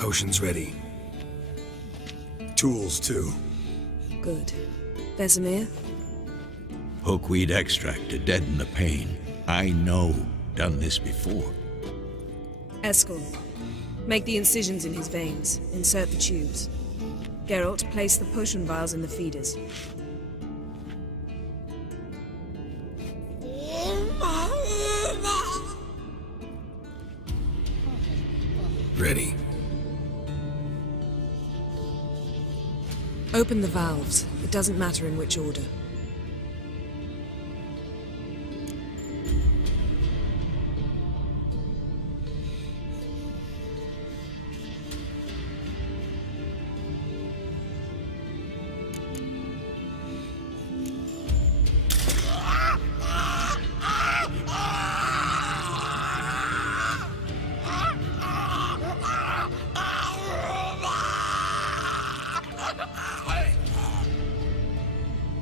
Potion's ready. Tools, too. Good. Vesemir? Hookweed extract to deaden the pain. I know. Done this before. Eskel. Make the incisions in his veins. Insert the tubes. Geralt, place the potion vials in the feeders. Ready. Open the valves. It doesn't matter in which order.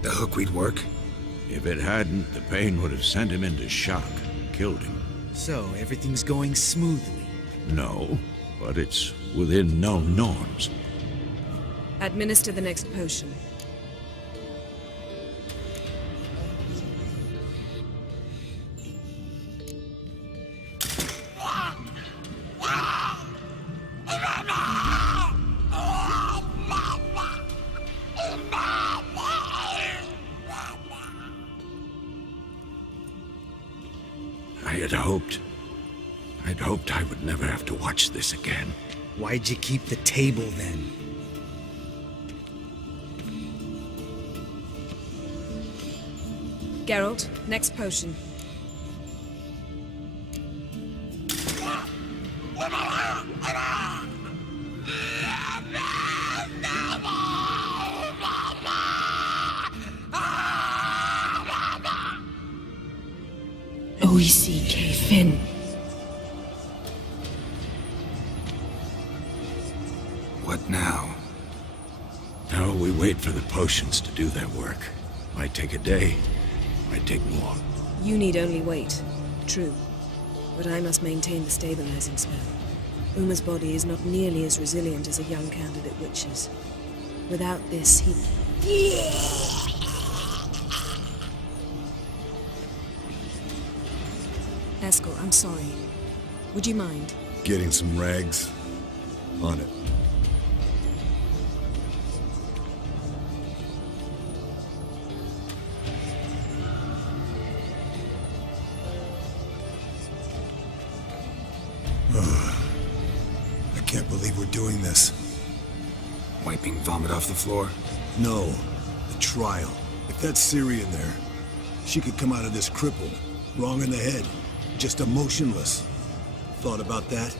The hookweed work? If it hadn't, the pain would have sent him into shock. Killed him. So, everything's going smoothly. No, but it's within known norms. Administer the next potion. I'd hoped I would never have to watch this again. Why'd you keep the table then? Geralt, next potion. OECK Finn. What now? Now we wait for the potions to do their work. Might take a day, might take more. You need only wait. True. But I must maintain the stabilizing spell. Uma's body is not nearly as resilient as a young candidate witch's. Without this, he... Eskel, I'm sorry. Would you mind? Getting some rags? On it. I can't believe we're doing this. Wiping vomit off the floor? No, the trial. If that's Syrian there, she could come out of this crippled, wrong in the head, just emotionless. Thought about that?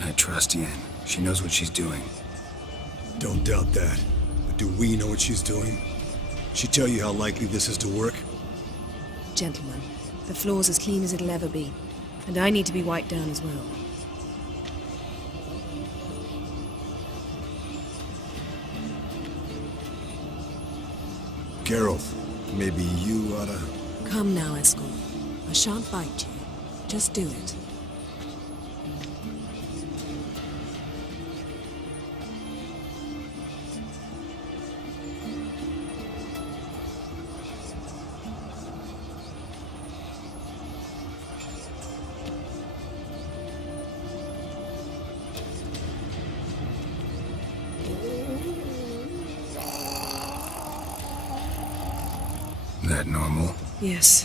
I trust Yen. She knows what she's doing. Don't doubt that. But do we know what she's doing? She tell you how likely this is to work? Gentlemen, the floor's as clean as it'll ever be. And I need to be wiped down as well. Geralt, maybe you oughta... Come now, Eskel. I shan't bite you. Just do it. That normal? Yes.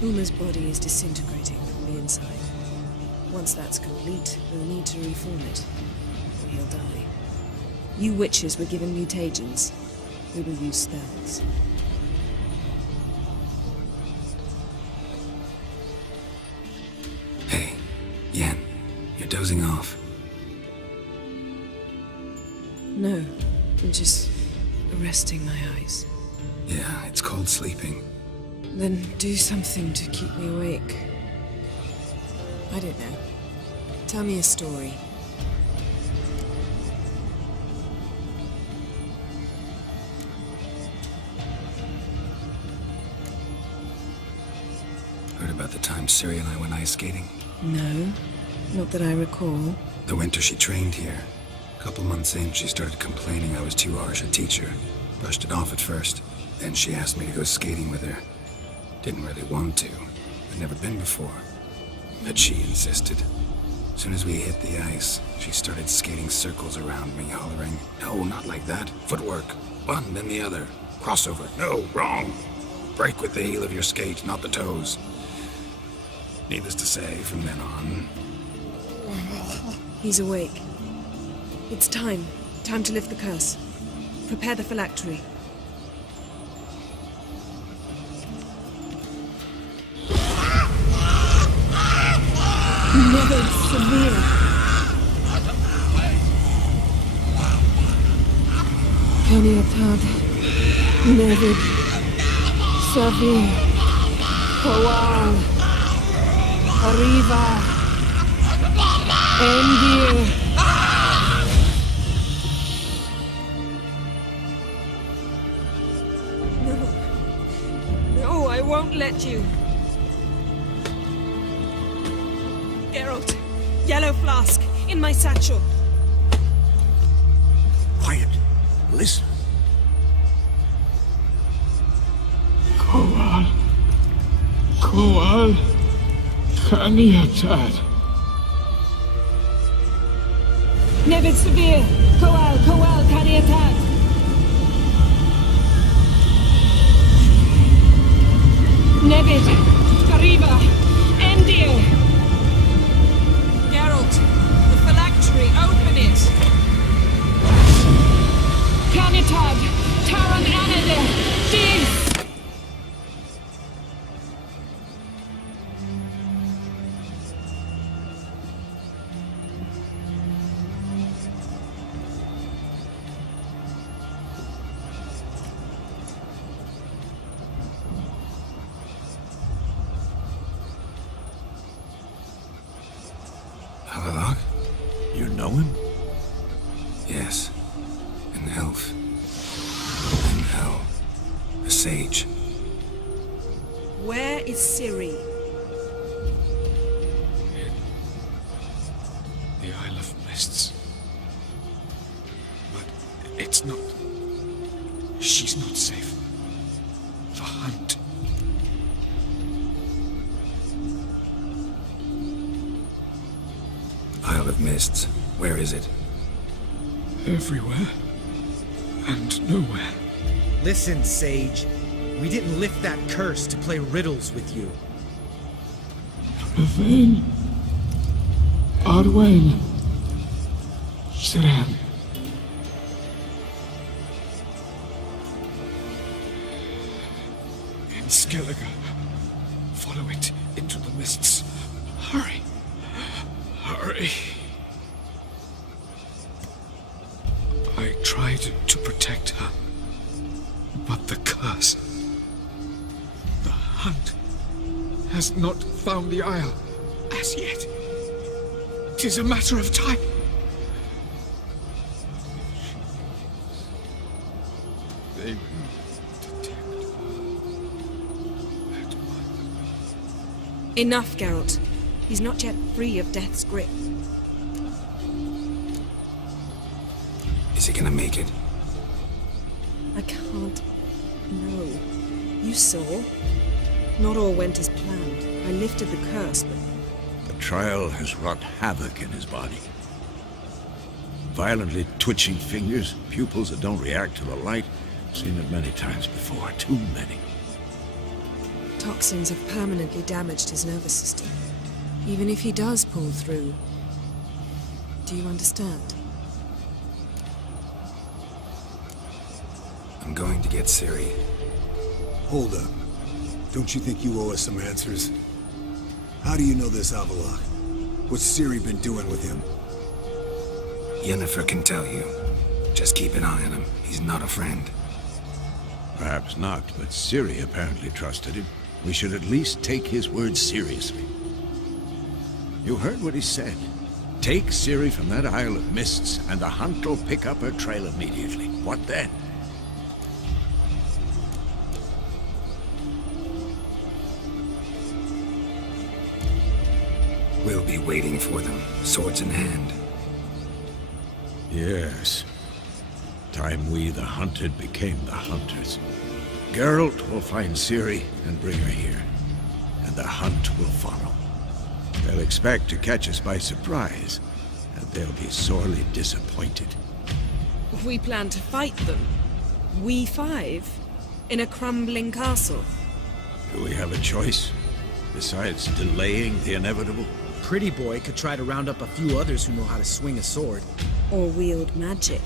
Uma's body is disintegrating from the inside. Once that's complete, we'll need to reform it, or he'll die. You witches were given mutagens. We will use spells. Hey, Yen, you're dozing off. No, I'm just resting my eyes. Yeah, it's called sleeping. Then do something to keep me awake. I don't know. Tell me a story. about the time Ciri and I went ice skating? No, not that I recall. The winter she trained here. A couple months in, she started complaining I was too harsh a teacher. Brushed it off at first. Then she asked me to go skating with her. Didn't really want to. I'd never been before. But she insisted. As soon as we hit the ice, she started skating circles around me, hollering, "No, not like that. Footwork. One, then the other. Crossover. No, wrong. Break with the heel of your skate, not the toes." Needless to say, from then on... He's awake. It's time. Time to lift the curse. Prepare the phylactery. Never severe. Caniatad. Never severe. Cual. Arriva. Endir. No, I won't let you. Geralt, yellow flask, in my satchel. Quiet. Listen. Cual. Caniatad. Nevid severe. Cual, caniatad. Nevid, arriva, endir. Geralt, the phylactery, open it. Caniatad, taran anade, dis. You know him? Yes. An elf. An elf. A sage. Where is Ciri? The Isle of Mists. But it's not... She's not safe. The hunt. Isle of Mists. Where is it? Everywhere. And nowhere. Listen, Sage. We didn't lift that curse to play riddles with you. Yvain. Arwain. Siran. In Skellige. Follow it into the mists. Hurry. Hurry. I tried to protect her, but the curse... The hunt has not found the Isle as yet. 'Tis a matter of time. They will detect her at once. Enough, Geralt. He's not yet free of death's grip. Is he gonna make it? I can't... No. You saw? Not all went as planned. I lifted the curse, but... The trial has wrought havoc in his body. Violently twitching fingers, pupils that don't react to the light. Seen it many times before, too many. Toxins have permanently damaged his nervous system. Even if he does pull through... Do you understand? I'm going to get Ciri. Hold up. Don't you think you owe us some answers? How do you know this Avalok? What's Ciri been doing with him? Yennefer can tell you. Just keep an eye on him. He's not a friend. Perhaps not, but Ciri apparently trusted him. We should at least take his words seriously. You heard what he said. Take Ciri from that Isle of Mists, and the hunt will pick up her trail immediately. What then? will be waiting for them, swords in hand. Yes. Time we, the hunted, became the hunters. Geralt will find Ciri and bring her here, and the hunt will follow. They'll expect to catch us by surprise, and they'll be sorely disappointed. We plan to fight them. We five? In a crumbling castle? Do we have a choice, besides delaying the inevitable? Pretty boy could try to round up a few others who know how to swing a sword. Or wield magic?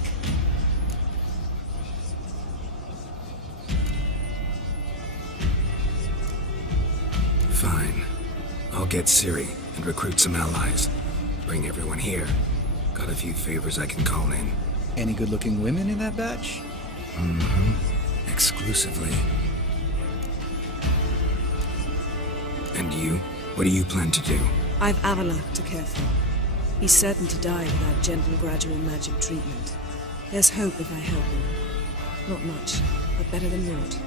Fine. I'll get Ciri and recruit some allies. Bring everyone here. Got a few favors I can call in. Any good-looking women in that batch? Exclusively. And you? What do you plan to do? I've Avallac'h to care for. He's certain to die without gentle, gradual magic treatment. There's hope if I help him. Not much, but better than naught.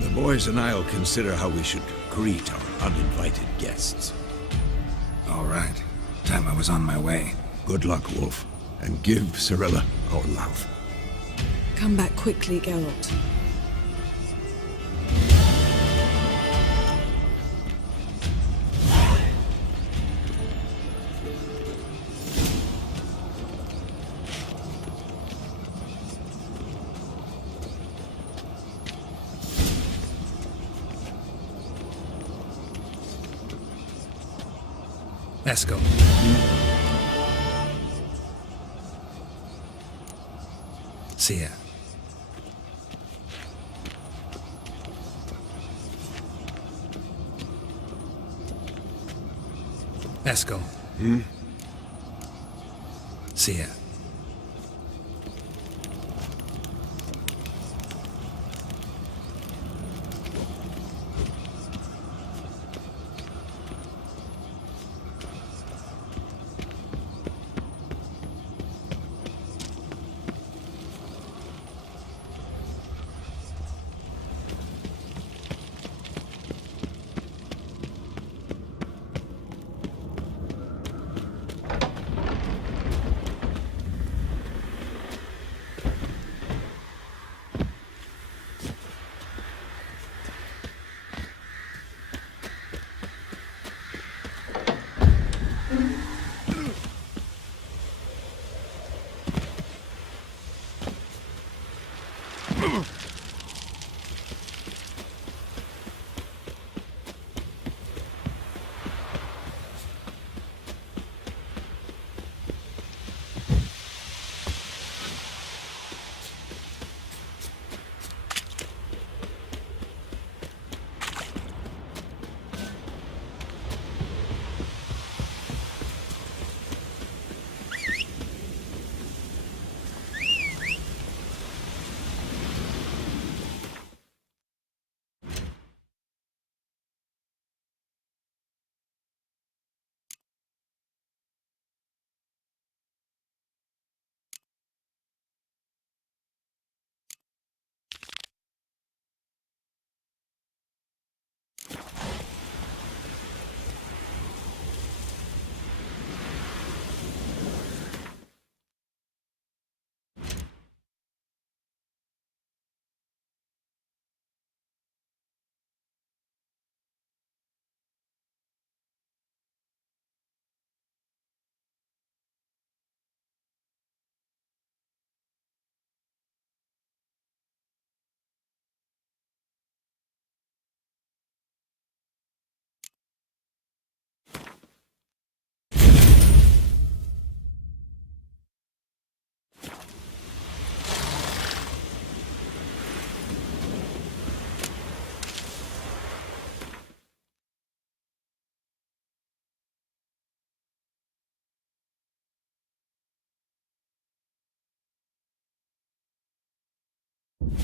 The boys and I'll consider how we should greet our uninvited guests. All right. Time I was on my way. Good luck, Wolf, and give Cirilla our love. Come back quickly, Geralt. Let's go. See ya. Let's go. See ya.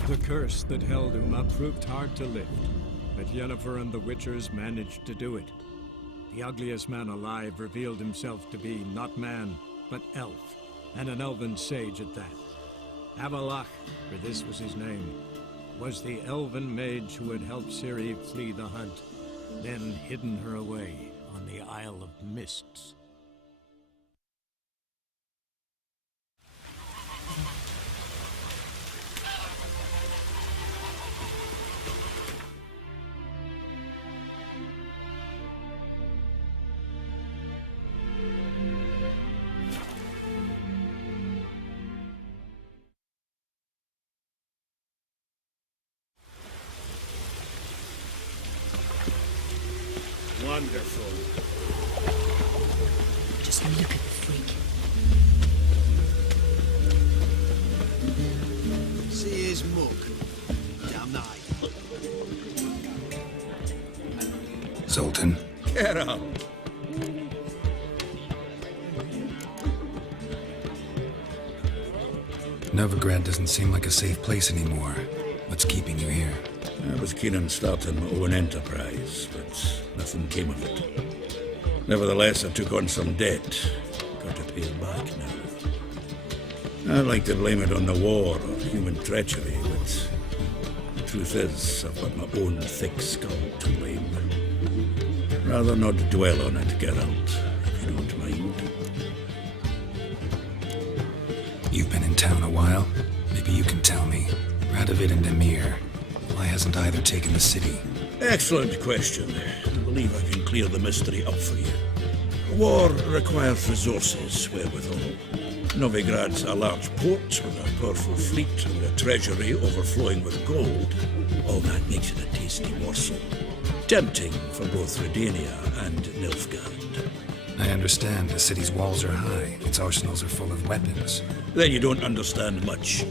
The curse that held Uma proved hard to lift, but Yennefer and the Witchers managed to do it. The ugliest man alive revealed himself to be not man, but elf, and an elven sage at that. Avallac'h, for this was his name, was the elven mage who had helped Ciri flee the hunt, then hidden her away on the Isle of Mists. Wonderful. Just look at the freak. See his mug. Damn night. Zoltan, Geralt! Novigrad doesn't seem like a safe place anymore. What's keeping you here? I was keen on starting my own enterprise, but nothing came of it. Nevertheless, I took on some debt. Got to pay it back now. I'd like to blame it on the war or human treachery, but the truth is, I've got my own thick skull to blame. Rather not dwell on it, Geralt, if you don't mind. You've been in town a while. Maybe you can tell me. Radovid and Emir. Why hasn't either taken the city? Excellent question. I believe I can clear the mystery up for you. War requires resources, wherewithal. Novigrad's a large port with a powerful fleet and a treasury overflowing with gold. All that makes it a tasty morsel. Tempting for both Redania and Nilfgaard. I understand the city's walls are high. Its arsenals are full of weapons. Then you don't understand much.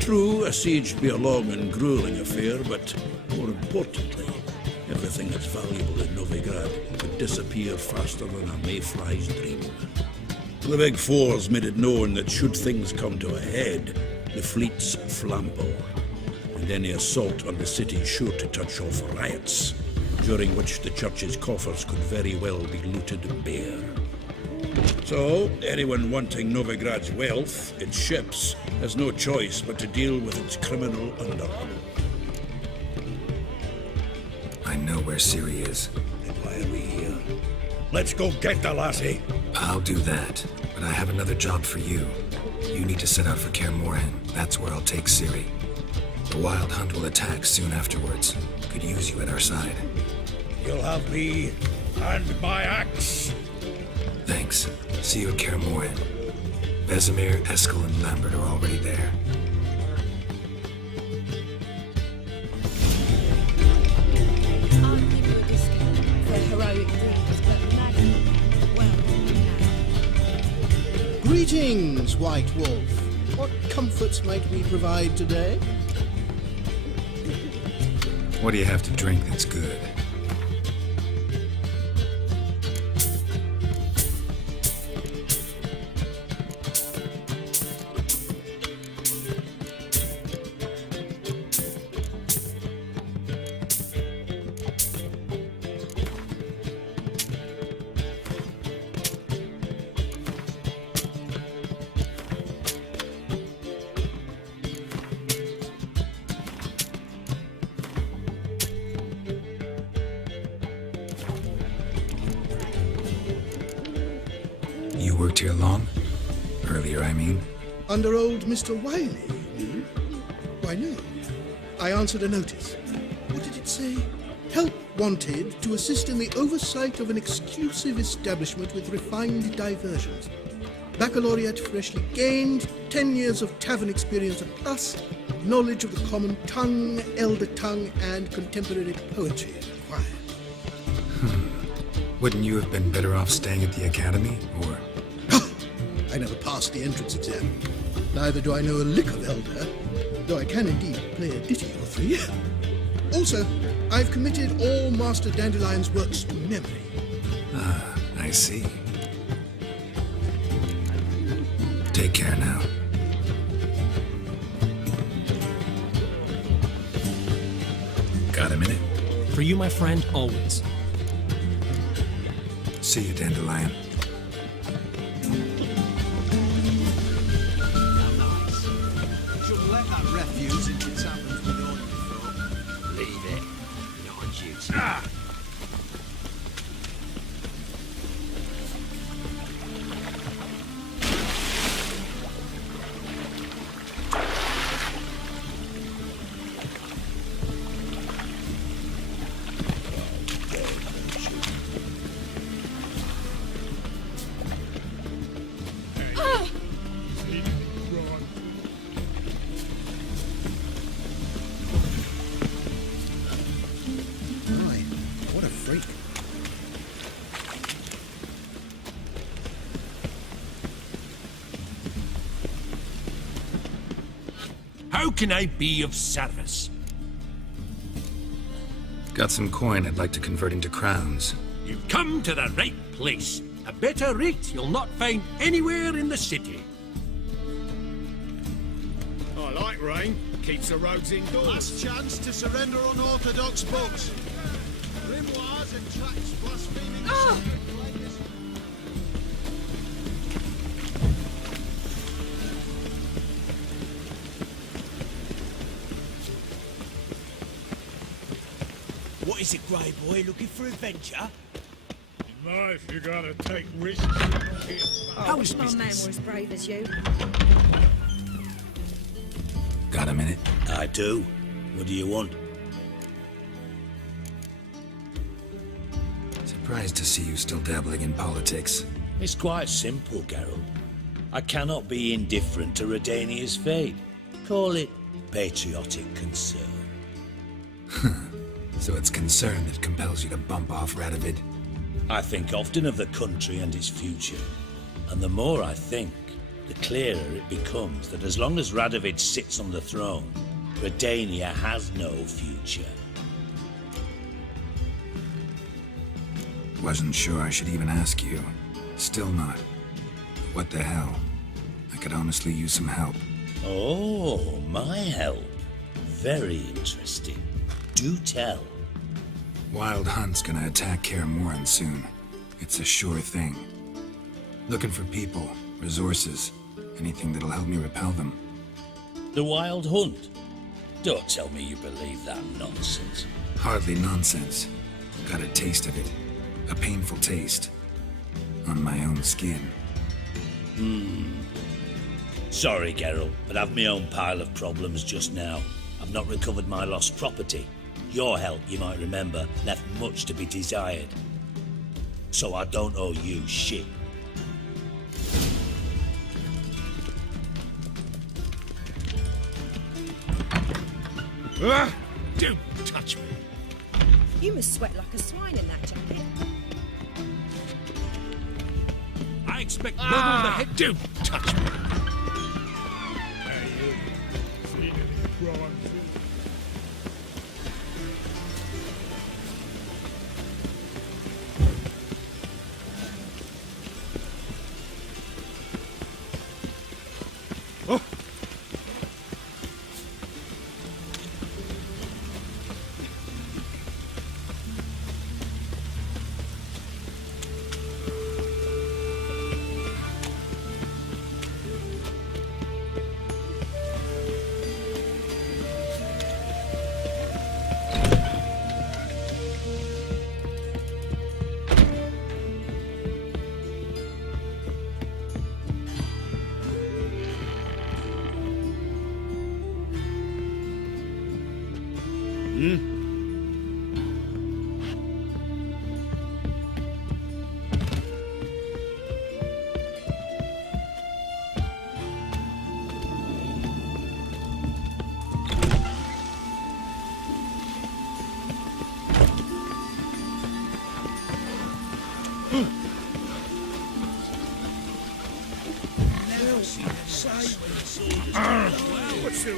True, a siege be a long and grueling affair, but more importantly, everything that's valuable in Novigrad could disappear faster than a mayfly's dream. The Big Four's made it known that should things come to a head, the fleet's flambeau, and any assault on the city is sure to touch off riots, during which the church's coffers could very well be looted bare. So, anyone wanting Novigrad's wealth, its ships, has no choice but to deal with its criminal underworld. I know where Ciri is. Then why are we here? Let's go get the lassie! I'll do that, but I have another job for you. You need to set out for Kaer Morhen. That's where I'll take Ciri. The Wild Hunt will attack soon afterwards. Could use you at our side. You'll have me and my axe! Thanks. See you at Kaer Morhen. Vesemir, Eskel, and Lambert are already there. I'll give you a discount for heroic deeds, but imagine, well, Greetings, White Wolf. What comforts might we provide today? What do you have to drink that's good? You worked here long? Earlier, I mean. Under old Mr. Wiley, you mean? Why, no. I answered a notice. What did it say? Help wanted to assist in the oversight of an exclusive establishment with refined diversions. Baccalaureate freshly gained, 10 years of tavern experience and plus, knowledge of the common tongue, elder tongue, and contemporary poetry required. Wouldn't you have been better off staying at the academy, or? I never passed the entrance exam. Neither do I know a lick of Elder, though I can indeed play a ditty or three. Also, I've committed all Master Dandelion's works to memory. Ah, I see. Take care now. Got a minute? For you, my friend, always. See you, Dandelion. Shouldn't let that refuse into taverns with all before. Leave it. Not on duty. can I be of service? Got some coin I'd like to convert into crowns. You've come to the right place. A better rate you'll not find anywhere in the city. I like rain. Keeps the roads indoors. Last chance to surrender unorthodox bugs. Grimoires and tracts blaspheming the sacred places. What is it, Grey Boy? Looking for adventure? In life, you gotta take risks. How is My man business? were as brave as you. Got a minute? I do. What do you want? Surprised to see you still dabbling in politics. It's quite simple, Geralt. I cannot be indifferent to Redania's fate. Call it patriotic concern. So it's concern that compels you to bump off Radovid? I think often of the country and its future. And the more I think, the clearer it becomes that as long as Radovid sits on the throne, Redania has no future. Wasn't sure I should even ask you. Still not. What the hell? I could honestly use some help. Oh, my help. Very interesting. Do tell. Wild Hunt's gonna attack Kaer Morhen soon. It's a sure thing. Looking for people, resources, anything that'll help me repel them. The Wild Hunt? Don't tell me you believe that nonsense. Hardly nonsense. Got a taste of it. A painful taste. On my own skin. Sorry, Geralt, but I've my own pile of problems just now. I've not recovered my lost property. Your help, you might remember, left much to be desired. So I don't owe you shit. Don't touch me. You must sweat like a swine in that jacket. I expect Myrtle the head. Don't touch me. What's the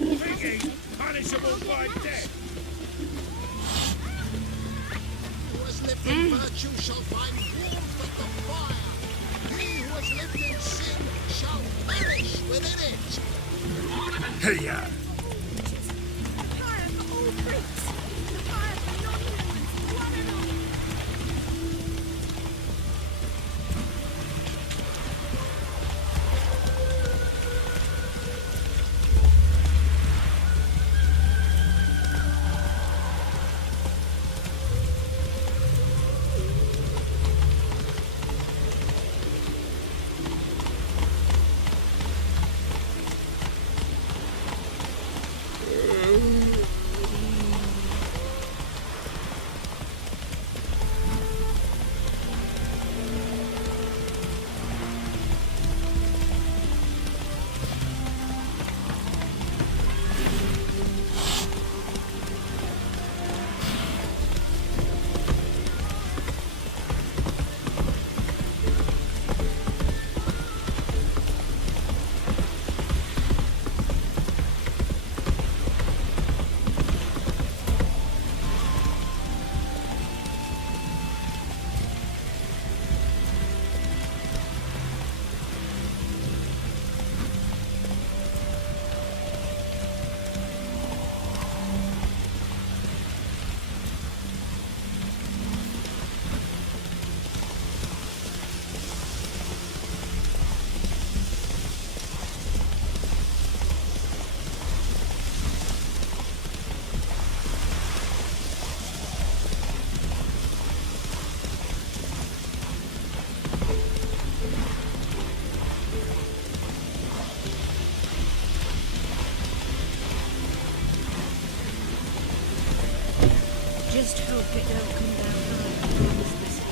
Thinking punishable by death. Who has lived in virtue shall find warmth with the fire. He who has lived in sin shall perish within it. Hey-ya! Fire for all freaks. The fire for non-humans, one and all. hope it don't come down hard this year.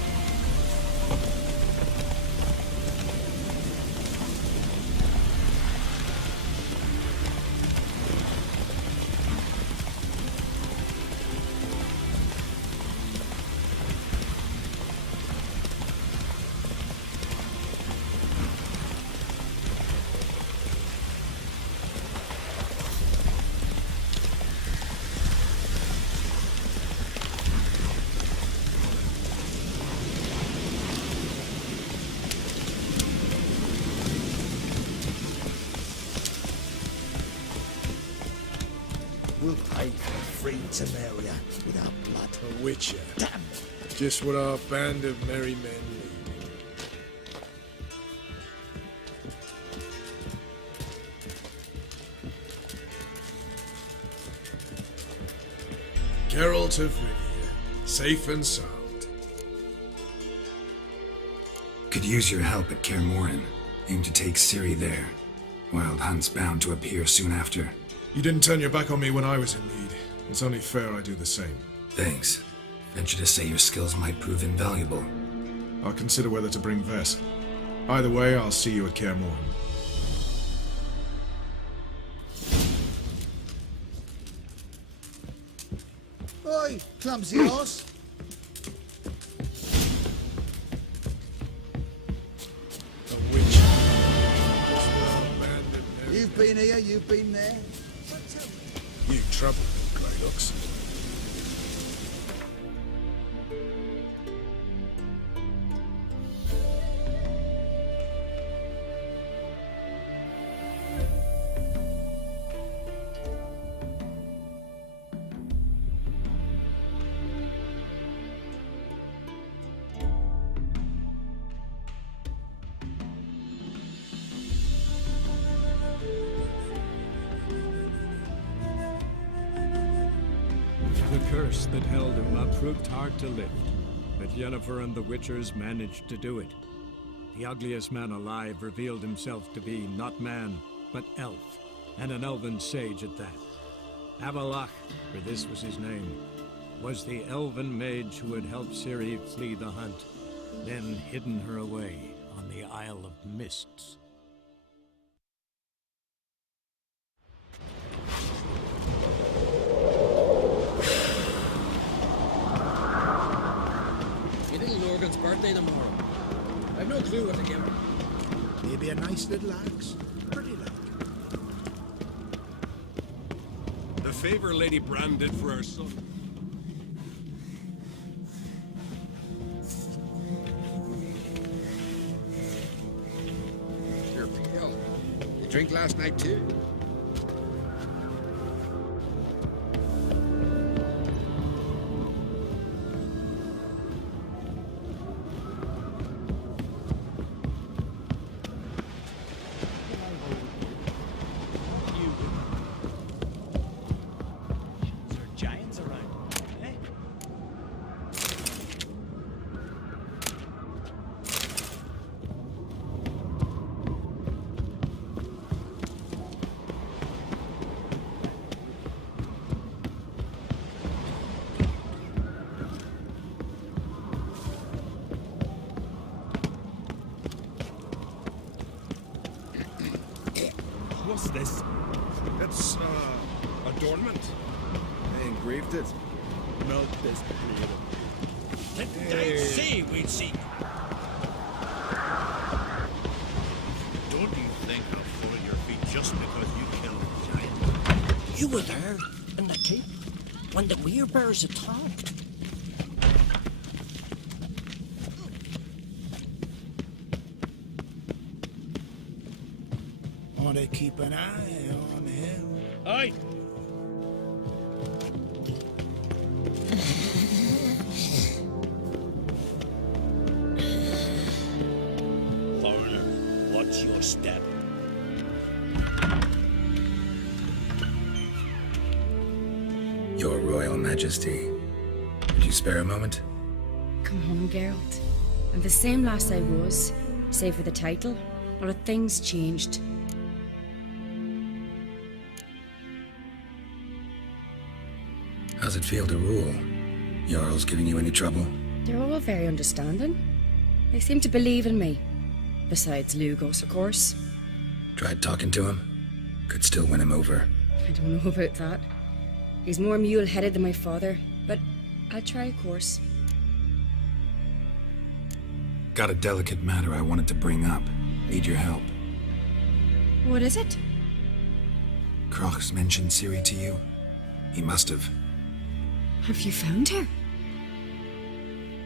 We'll pay for free Temeria with our blood. A witcher. Damn! Just what our band of merry men need. Geralt of Rivia, safe and sound. Could use your help at Kaer Morhen. Aim to take Ciri there. Wild Hunt's bound to appear soon after. You didn't turn your back on me when I was in need. It's only fair I do the same. Thanks. Venture to say your skills might prove invaluable. I'll consider whether to bring Vess. Either way, I'll see you at Kaer Morhen. Oi, clumsy horse! A witcher. You've been here, you've been there. You troubled me, Greylocks. The curse that held him proved hard to lift, but Yennefer and the Witchers managed to do it. The ugliest man alive revealed himself to be not man, but elf, and an elven sage at that. Avalach, for this was his name, was the elven mage who had helped Ciri flee the hunt, then hidden her away on the Isle of Mists. Morgan's birthday tomorrow. I've no clue what to give her. Maybe a nice little axe. Pretty like. The favor Lady Bran did for our son. You're pale. You drink last night too? What's this? It's, adornment. They engraved it. Melt this Let the dice say we'd see. Don't you think I'll fall at your feet just because you killed a giant? You were there in the keep when the werebears attacked. Want to keep an eye on him? Aye. Foreigner, watch your step. Your Royal Majesty. Would you spare a moment? Come home, Geralt. I'm the same lass I was, save for the title. A lot of things changed. How's it feel to rule? Jarl's giving you any trouble? They're all very understanding. They seem to believe in me. Besides Lugos, of course. Tried talking to him? Could still win him over. I don't know about that. He's more mule-headed than my father, but I'll try, of course. Got a delicate matter I wanted to bring up. Need your help. What is it? Kroch's mentioned Ciri to you? He must have. Have you found her?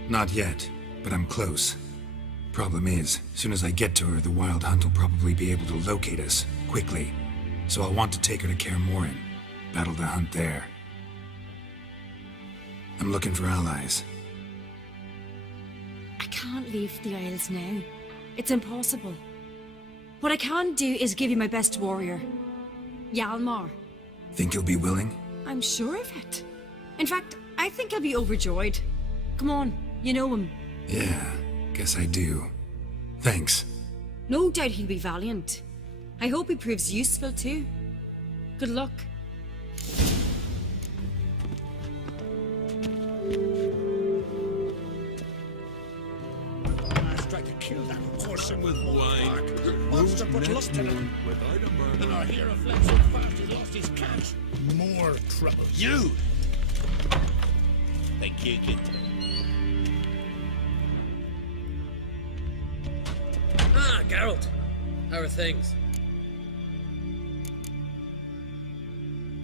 Not yet, but I'm close. Problem is, soon as I get to her, the Wild Hunt will probably be able to locate us, quickly. So I'll want to take her to Kaer Morhen. Battle the hunt there. I'm looking for allies. I can't leave the Isles now. It's impossible. What I can do is give you my best warrior. Hjalmar. Think you'll be willing? I'm sure of it. In fact, I think he'll be overjoyed. Come on, you know him. Yeah, guess I do. Thanks. No doubt he'll be valiant. I hope he proves useful too. Good luck. I tried to kill that person with wine. The monster put lust in him. Without a murmur. And our hero fled so fast he lost his catch. More trouble. You! Thank you, kid. Ah, Geralt. How are things?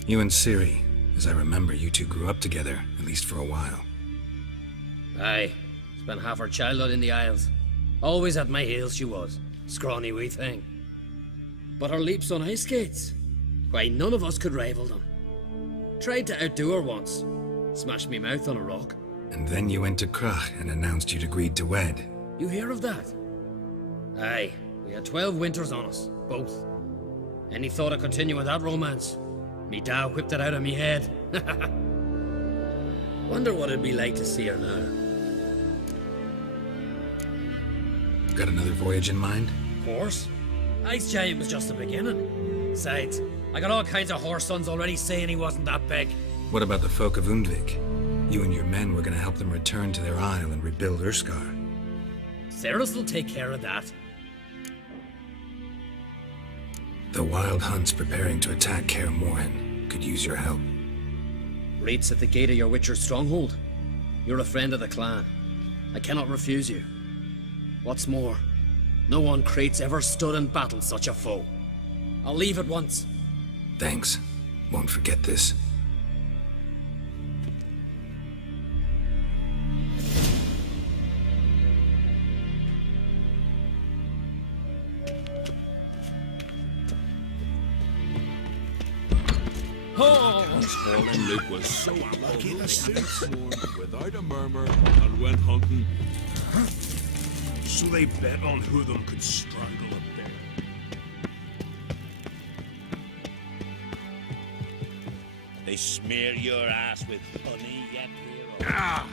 You and Ciri. As I remember, you two grew up together, at least for a while. Aye. Spent half her childhood in the Isles. Always at my heels she was. Scrawny wee thing. But her leaps on ice skates? Why, none of us could rival them. Tried to outdo her once. Smashed me mouth on a rock. And then you went to Kroch and announced you'd agreed to wed. You hear of that? Aye. We had 12 winters on us, both. Any thought of continuing that romance? Me dad whipped it out of me head. Wonder what it'd be like to see her now. Got another voyage in mind? Of course. Ice Giant was just the beginning. Besides, I got all kinds of horse sons already saying he wasn't that big. What about the folk of Undvik? You and your men were gonna help them return to their isle and rebuild Urskar. Cerys will take care of that. The Wild Hunt's preparing to attack Kaer Morhen. Could use your help. Raid's at the gate of your Witcher's stronghold. You're a friend of the clan. I cannot refuse you. What's more, no one Crate's ever stood in battle such a foe. I'll leave at once. Thanks. Won't forget this. And Luke was so unlucky the saints mourned without a murmur and went hunting. So they bet on who them could strangle a bear. They smear your ass with honey yet, hero. Ah!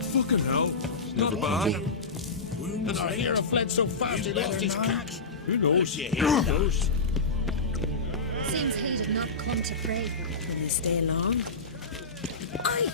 Fucking hell. Not bad. And our hero fled so fast he lost his catch. Who knows? You hear those? Seems he did not come to pray. Will you stay long? Aye!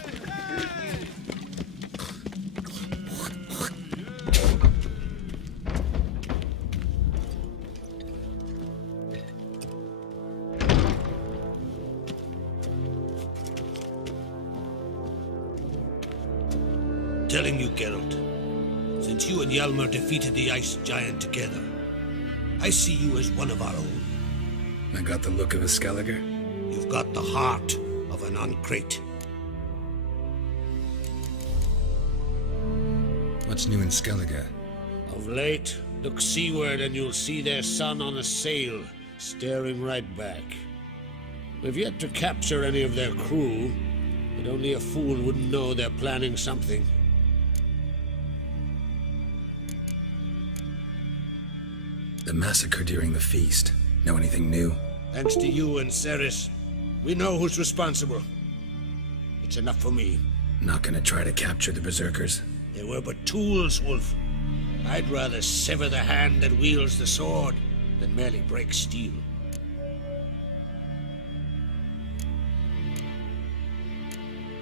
Telling you, Geralt, since you and Hjalmar defeated the Ice Giant together, I see you as one of our own. I got the look of a Skelliger. You've got the heart of an Uncrate. What's new in Skellige? Of late, look seaward and you'll see their sun on a sail, staring right back. We've yet to capture any of their crew, but only a fool wouldn't know they're planning something. The massacre during the feast. Know anything new? Thanks to you and Cerys, we know who's responsible. It's enough for me. Not gonna try to capture the Berserkers? They were but tools, Wolf. I'd rather sever the hand that wields the sword than merely break steel.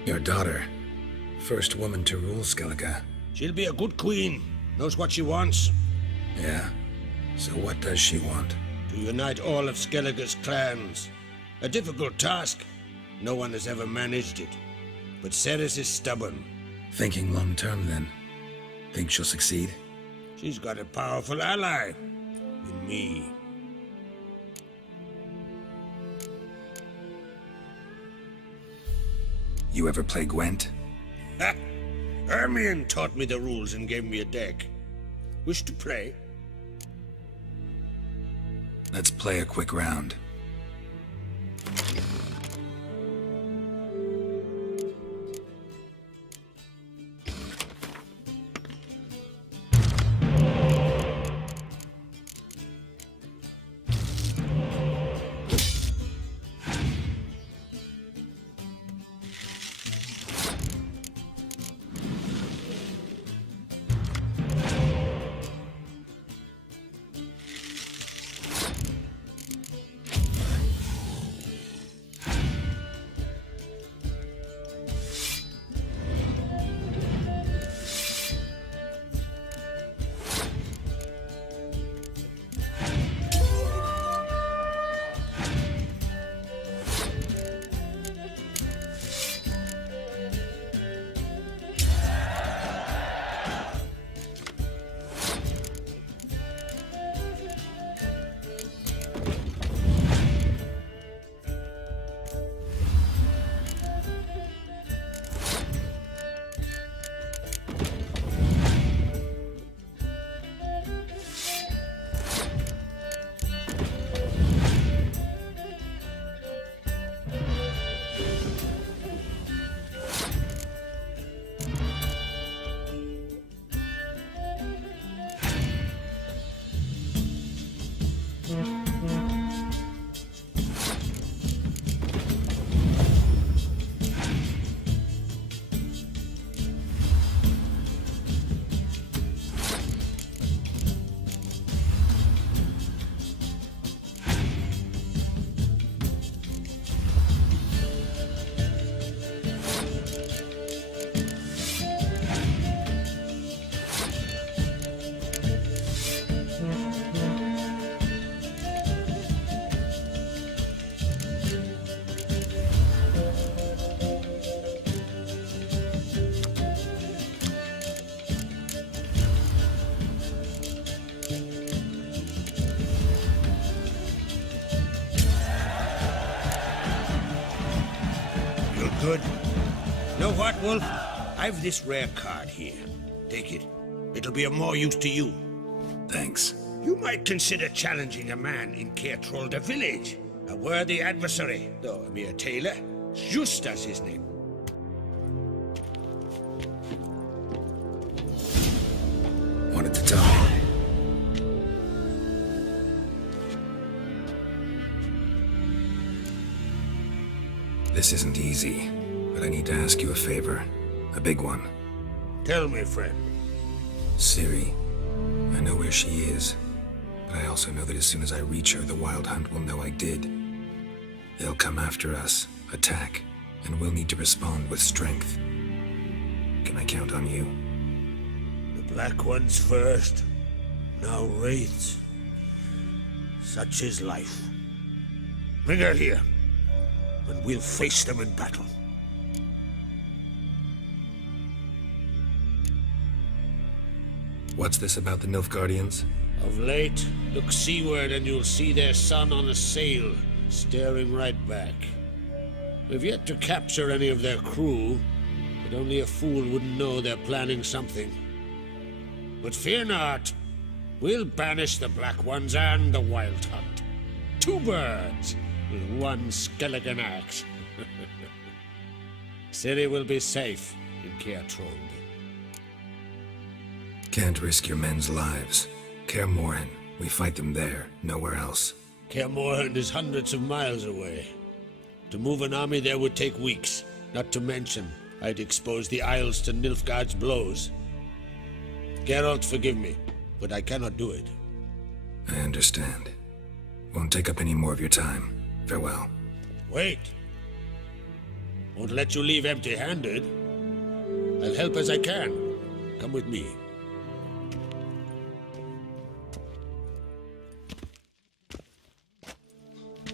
Your daughter. First woman to rule Skellige. She'll be a good queen. Knows what she wants. Yeah? So what does she want? To unite all of Skellige's clans. A difficult task. No one has ever managed it. But Ceres is stubborn. Thinking long term, then. Think she'll succeed? She's got a powerful ally. In me. You ever play Gwent? Ha! Hermione taught me the rules and gave me a deck. Wish to play? Let's play a quick round. Good. Know what, Wolf? I've this rare card here. Take it. It'll be of more use to you. Thanks. You might consider challenging a man in Geralt village. A worthy adversary, though a mere tailor. Just as his name. Wanted to talk. This isn't easy, but I need to ask you a favor. A big one. Tell me, friend. Ciri. I know where she is, but I also know that as soon as I reach her, the Wild Hunt will know I did. They'll come after us, attack, and we'll need to respond with strength. Can I count on you? The Black Ones first, now Wraiths. Such is life. Bring her here, and we'll face them in battle. What's this about the Nilfgaardians? Of late, look seaward and you'll see their sun on a sail, staring right back. We've yet to capture any of their crew, but only a fool wouldn't know they're planning something. But fear not, we'll banish the Black Ones and the Wild Hunt. 2 birds with 1 skeleton axe. Ciri will be safe in Geralt. Can't risk your men's lives. Kaer Morhen, we fight them there, nowhere else. Kaer Morhen is hundreds of miles away. To move an army there would take weeks. Not to mention, I'd expose the Isles to Nilfgaard's blows. Geralt, forgive me, but I cannot do it. I understand. Won't take up any more of your time. Farewell. Wait. Won't let you leave empty-handed. I'll help as I can. Come with me.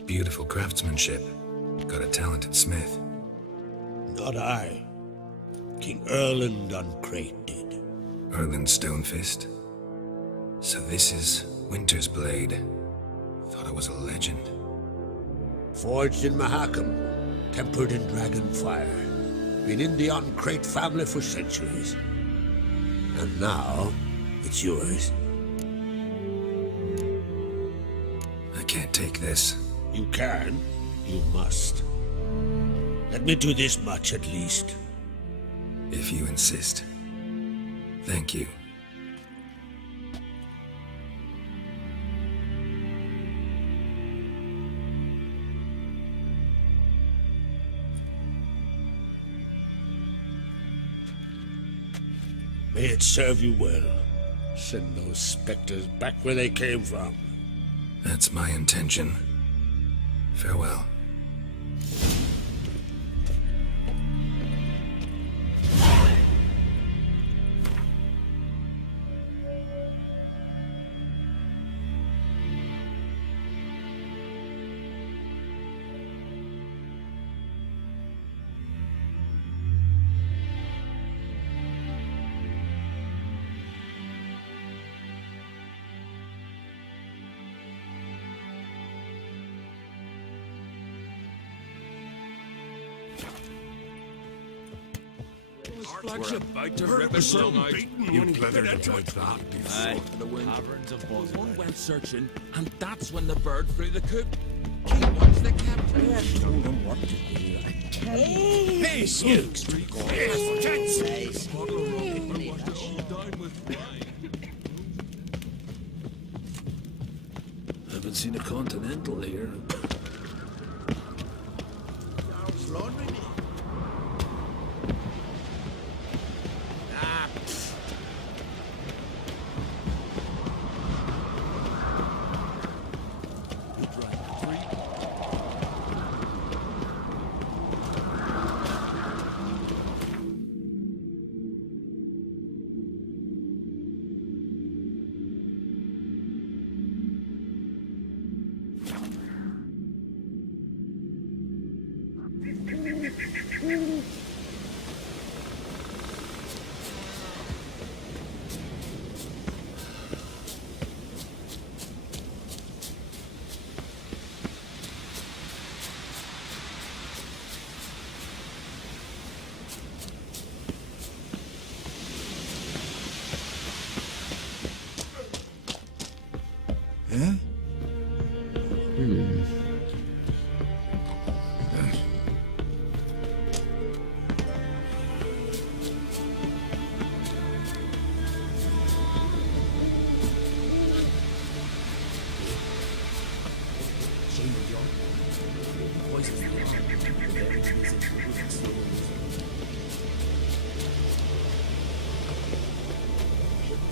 Beautiful craftsmanship. Got a talented smith. Not I. King Erland Uncrate did. Erland Stonefist. So this is Winter's Blade. Thought it was a legend. Forged in Mahakam, tempered in dragon fire. Been in the Uncrate family for centuries. And now, it's yours. I can't take this. You can. You must. Let me do this much at least. If you insist. Thank you. May it serve you well. Send those specters back where they came from. That's my intention. Farewell. We're about to rip us all out. You clevered about that Aye. before. The caverns of Bosnia. One went searching, and that's when the bird flew the coop. He wants the captain. I told him what to do. I tell you. Hey, Snakes to go. Yes, Bottle of rum, I washed it all down with wine. Haven't seen a continental here. Charles Laundry. Huh?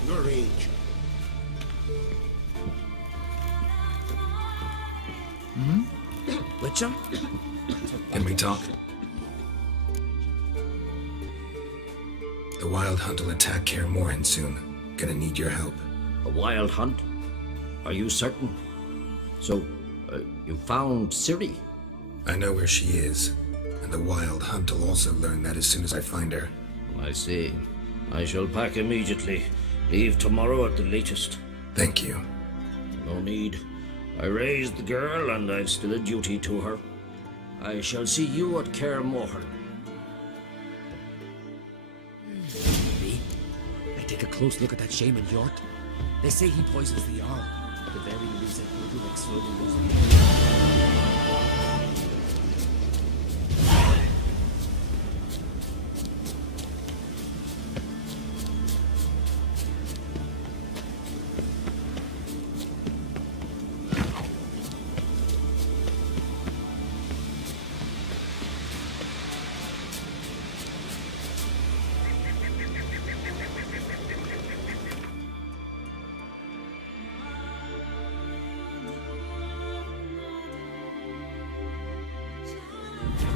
Your age. Witcher? Can we talk? The Wild Hunt will attack Kaer Morhen soon. Gonna need your help. A wild hunt? Are you certain? So, you found Ciri? I know where she is, and the Wild Hunt will also learn that as soon as I find her. I see. I shall pack immediately. Leave tomorrow at the latest. Thank you. No need. I raised the girl, and I've still a duty to her. I shall see you at Kaer Morhen. Me? I take a close look at that shaman Yort. They say he poisons the Jarl. The very reason Ulrich slowly loses the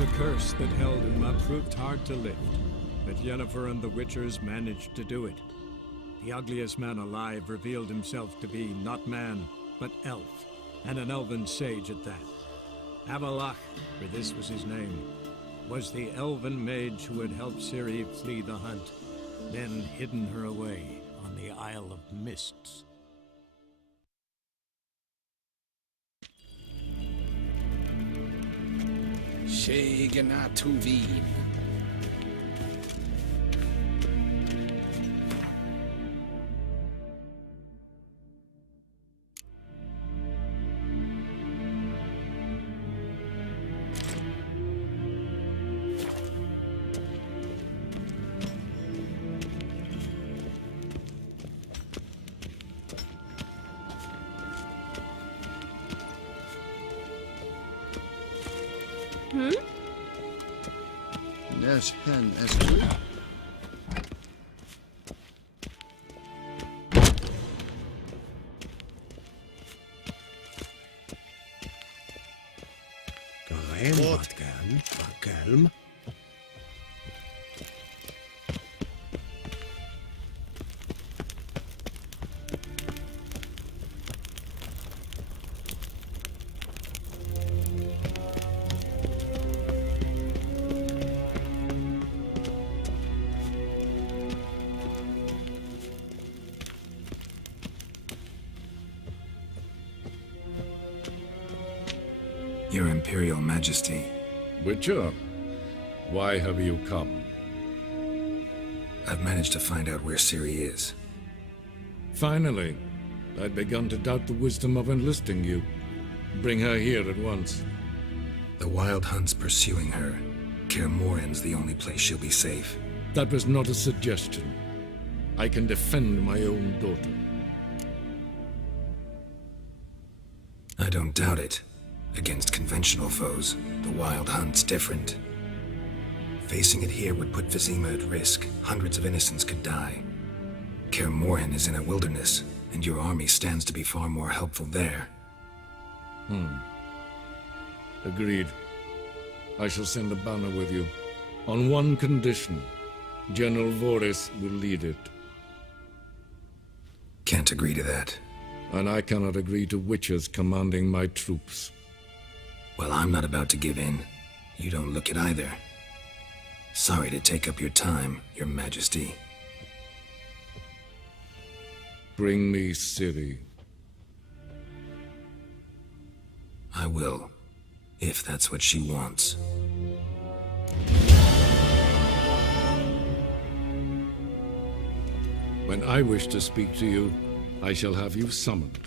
The curse that held him up proved hard to lift, but Yennefer and the Witchers managed to do it. The ugliest man alive revealed himself to be not man, but elf, and an elven sage at that. Avalach, for this was his name, was the elven mage who had helped Ciri flee the hunt, then hidden her away on the Isle of Mists. Tuvin. Yes, hen, as true. Calm. Your Imperial Majesty. Witcher, why have you come? I've managed to find out where Ciri is. Finally. I'd begun to doubt the wisdom of enlisting you. Bring her here at once. The Wild Hunt's pursuing her. Kaer Morhen's the only place she'll be safe. That was not a suggestion. I can defend my own daughter. I don't doubt it. Against conventional foes, the Wild Hunt's different. Facing it here would put Vizima at risk. Hundreds of innocents could die. Kaer Morhen is in a wilderness, and your army stands to be far more helpful there. Agreed. I shall send a banner with you. On one condition. General Voris will lead it. Can't agree to that. And I cannot agree to witches commanding my troops. Well, I'm not about to give in. You don't look it either. Sorry to take up your time, Your Majesty. Bring me Ciri. I will, if that's what she wants. When I wish to speak to you, I shall have you summoned.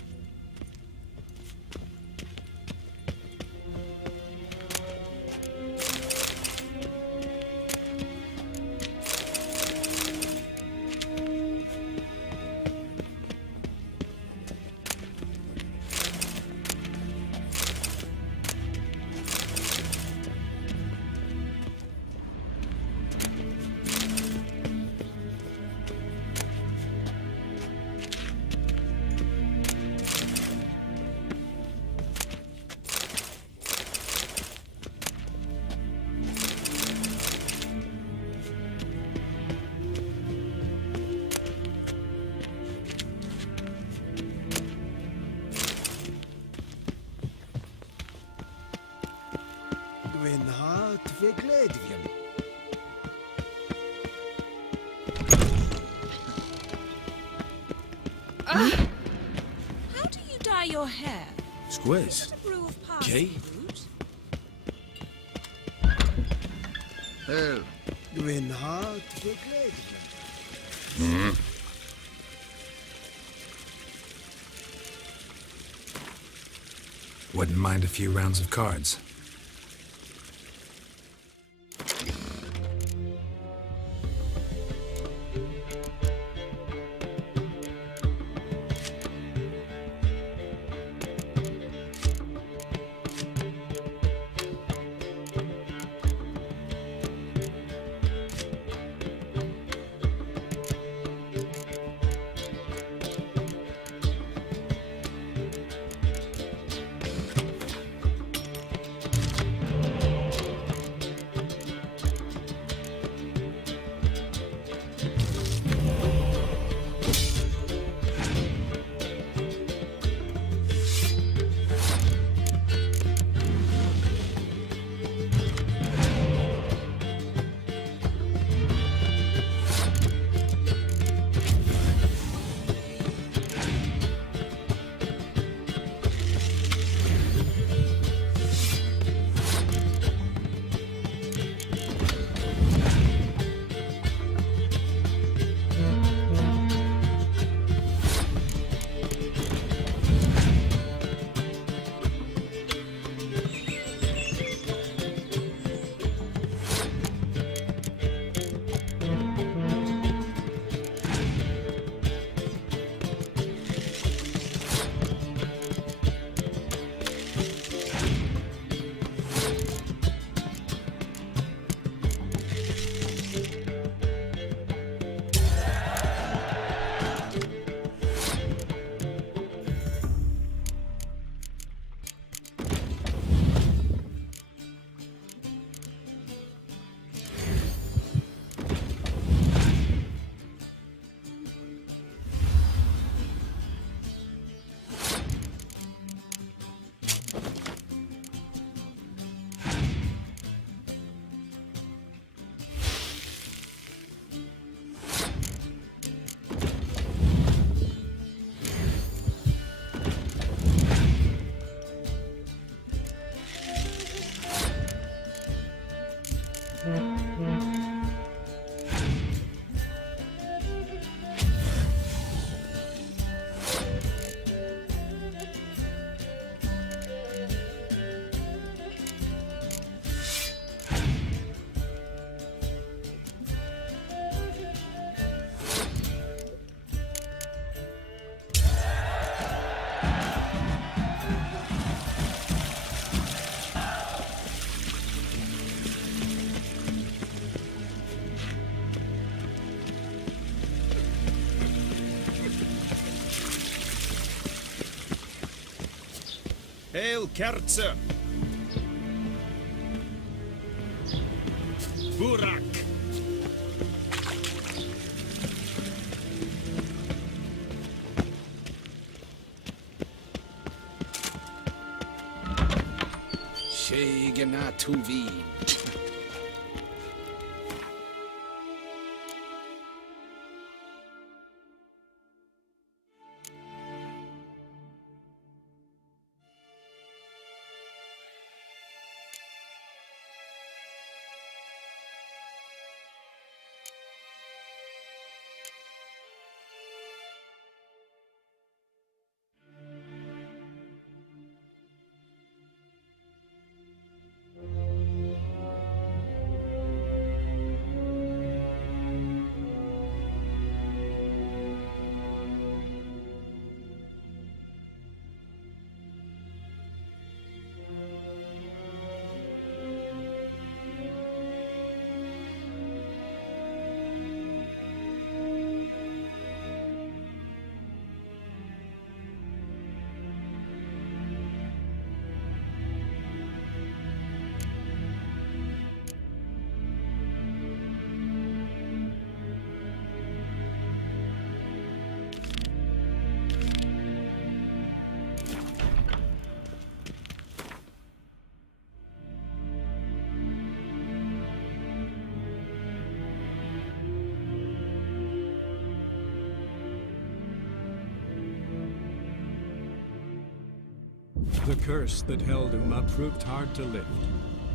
How do you dye your hair? Squiz. Okay. Hell. Wouldn't mind a few rounds of cards. Hail Kerze! Burak! Shegena Tuvi. The curse that held Uma proved hard to lift,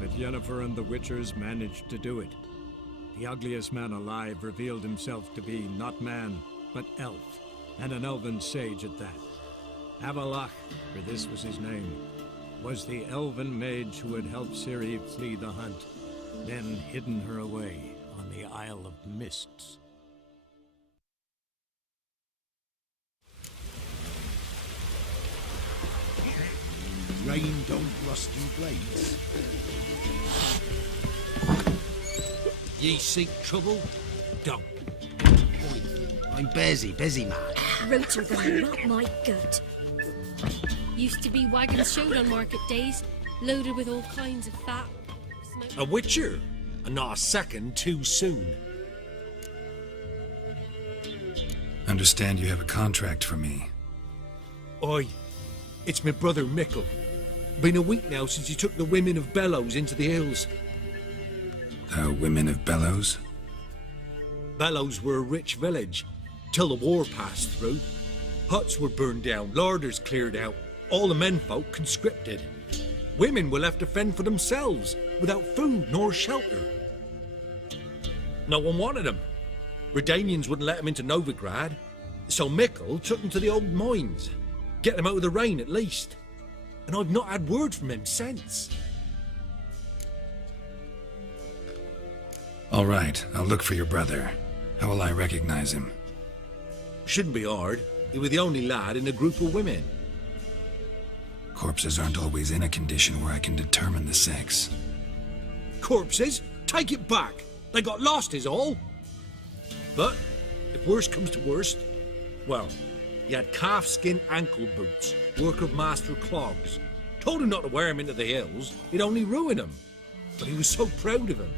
but Yennefer and the Witchers managed to do it. The ugliest man alive revealed himself to be not man, but elf, and an elven sage at that. Avalach, for this was his name, was the elven mage who had helped Ciri flee the hunt, then hidden her away on the Isle of Mists. Rain don't rust you blades. Ye seek trouble? Don't. I'm busy, man. Rotor gonna rot my gut. Used to be wagons showed on market days, loaded with all kinds of fat. A witcher? And not a second too soon. Understand you have a contract for me. Oi, it's my brother Mickle. Been a week now since he took the women of Bellows into the hills. The women of Bellows? Bellows were a rich village, till the war passed through. Huts were burned down, larders cleared out, all the menfolk conscripted. Women were left to fend for themselves, without food nor shelter. No one wanted them. Redanians wouldn't let them into Novigrad, so Mickle took them to the old mines. Get them out of the rain at least. And I've not had word from him since. All right, I'll look for your brother. How will I recognize him? Shouldn't be hard. He was the only lad in a group of women. Corpses aren't always in a condition where I can determine the sex. Corpses? Take it back. They got lost is all. But, if worst comes to worst, well, he had calfskin ankle boots, work of master clogs. Told him not to wear him into the hills, it'd only ruin him. But he was so proud of him.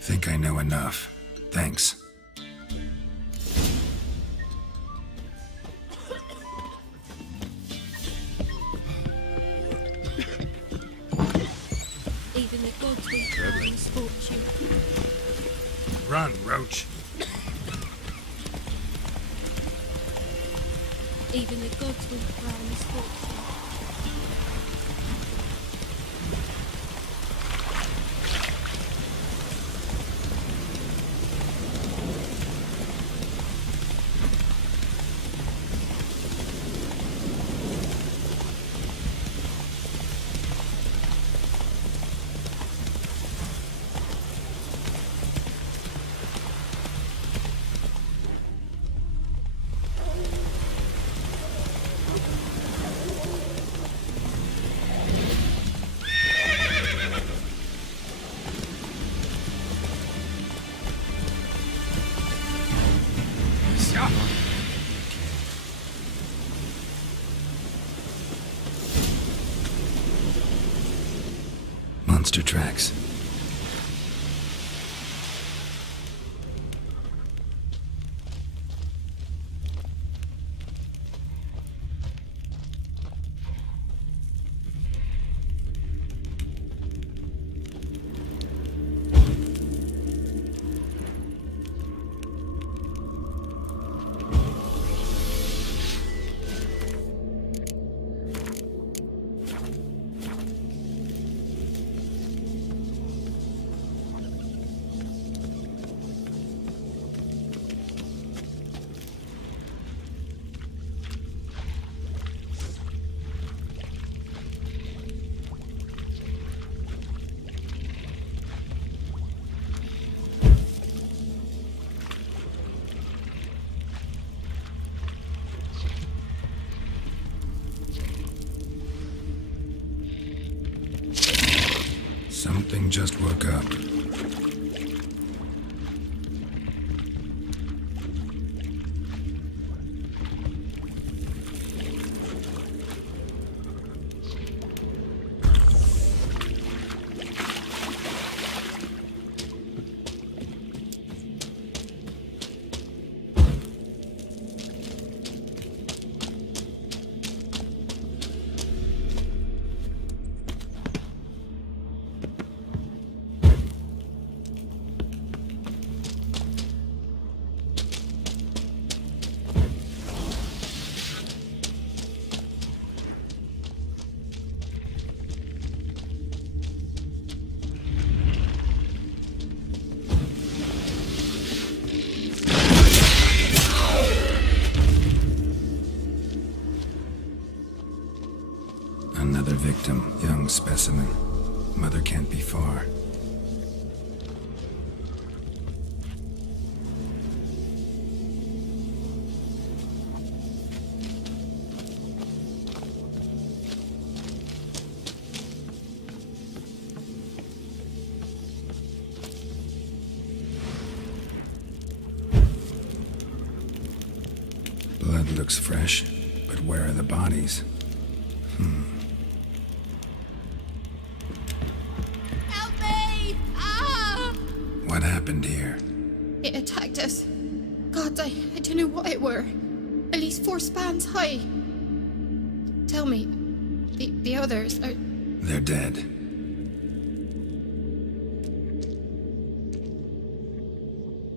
Think I know enough. Thanks. Even the gods will frown misfortune. Run, Roach. Even the gods will frown misfortune. monster tracks. Something just woke up. Another victim, young specimen. Mother can't be far. Blood looks fresh, but where are the bodies? Help me! Ah! What happened here? It attacked us. God, I don't know what it were. At least 4 spans high. Tell me, the others are... They're dead.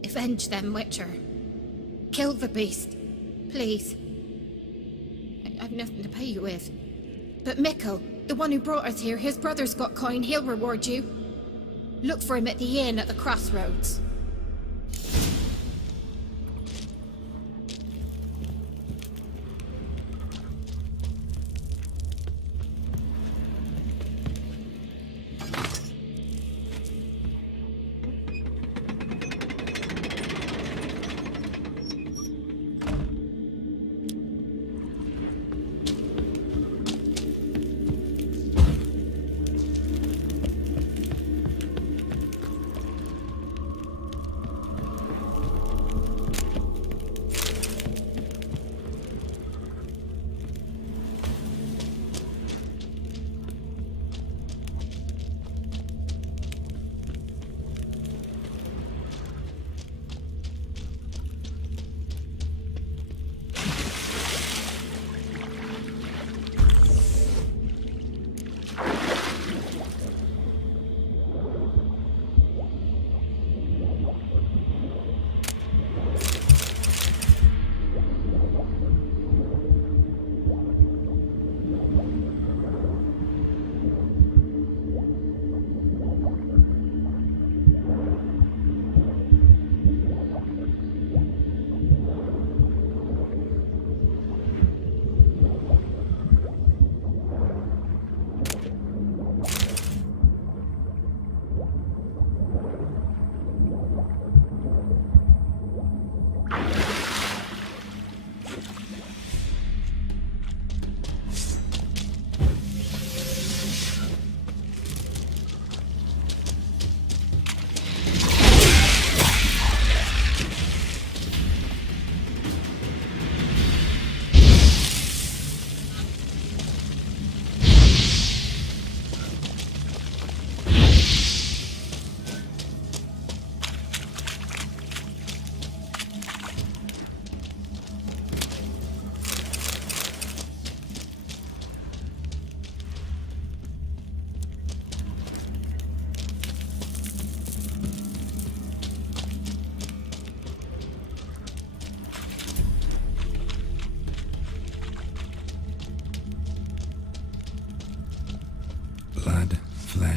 Avenge them, Witcher. Kill the beast. Please. I've nothing to pay you with. But Mikkel, the one who brought us here, his brother's got coin, he'll reward you. Look for him at the inn at the crossroads.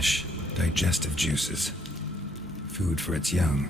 flesh, digestive juices. Food for its young.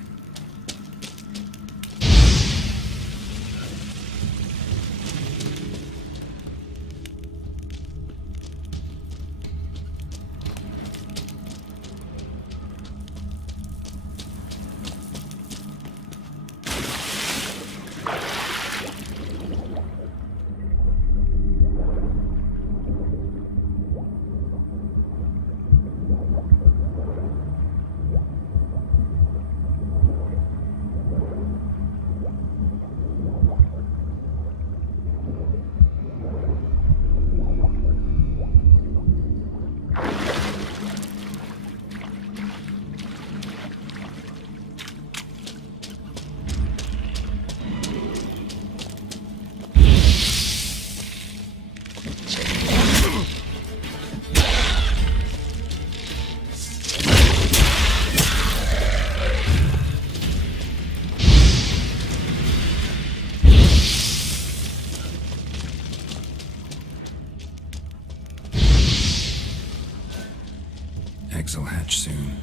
Eggs will hatch soon.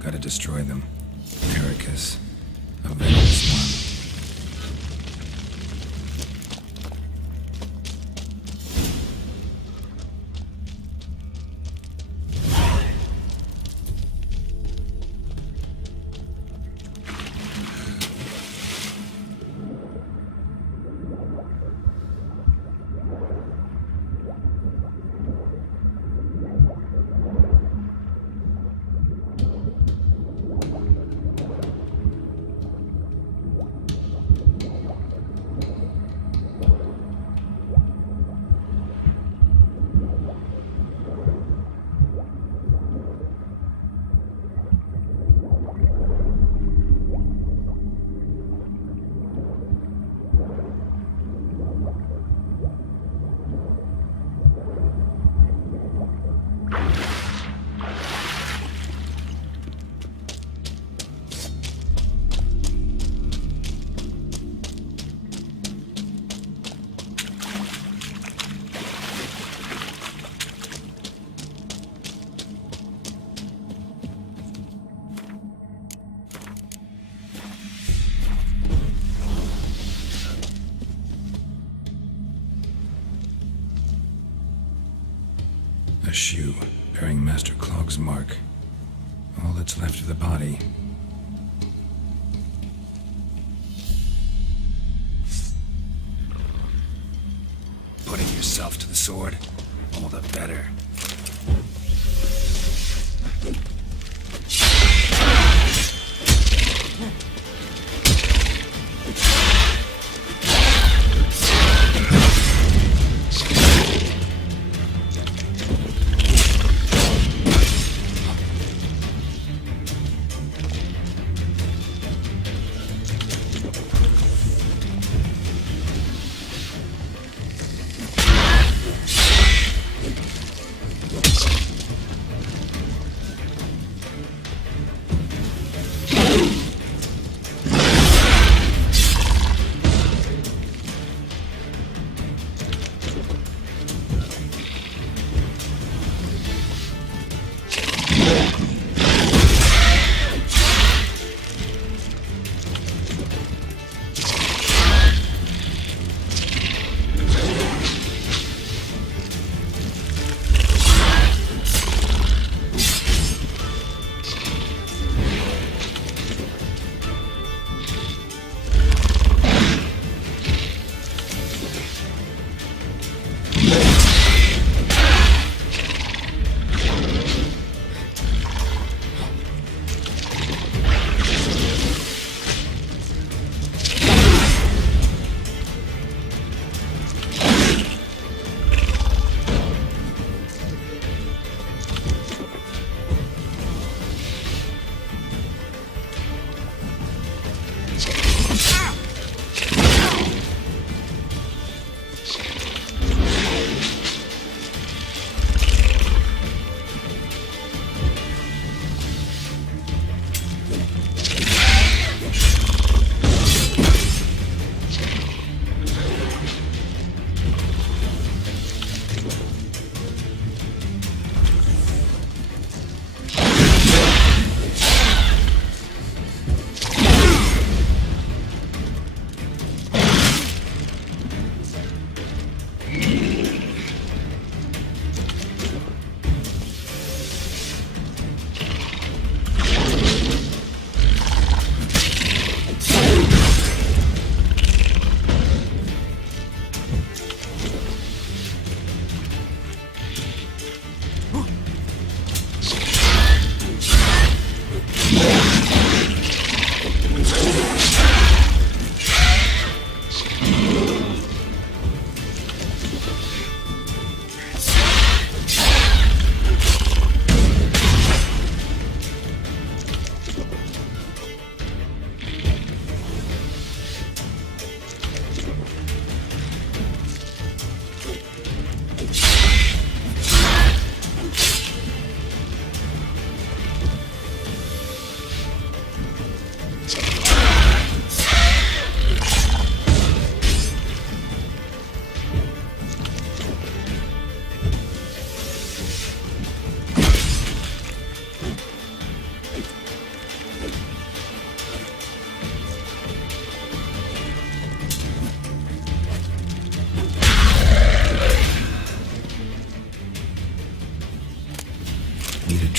Gotta destroy them. Caracas. A venomous one. A shoe bearing Master Clog's mark. All that's left of the body. Putting yourself to the sword, all the better.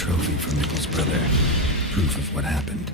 trophy from Nichols' brother. Proof of what happened.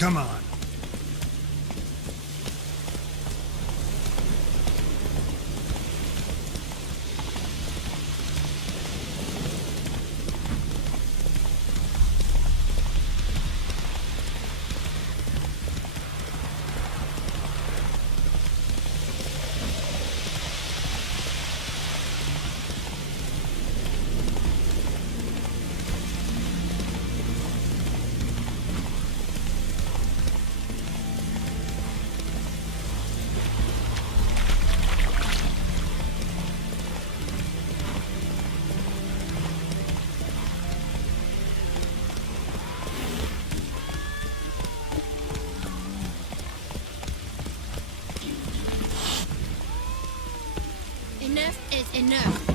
Come on. Enough is enough.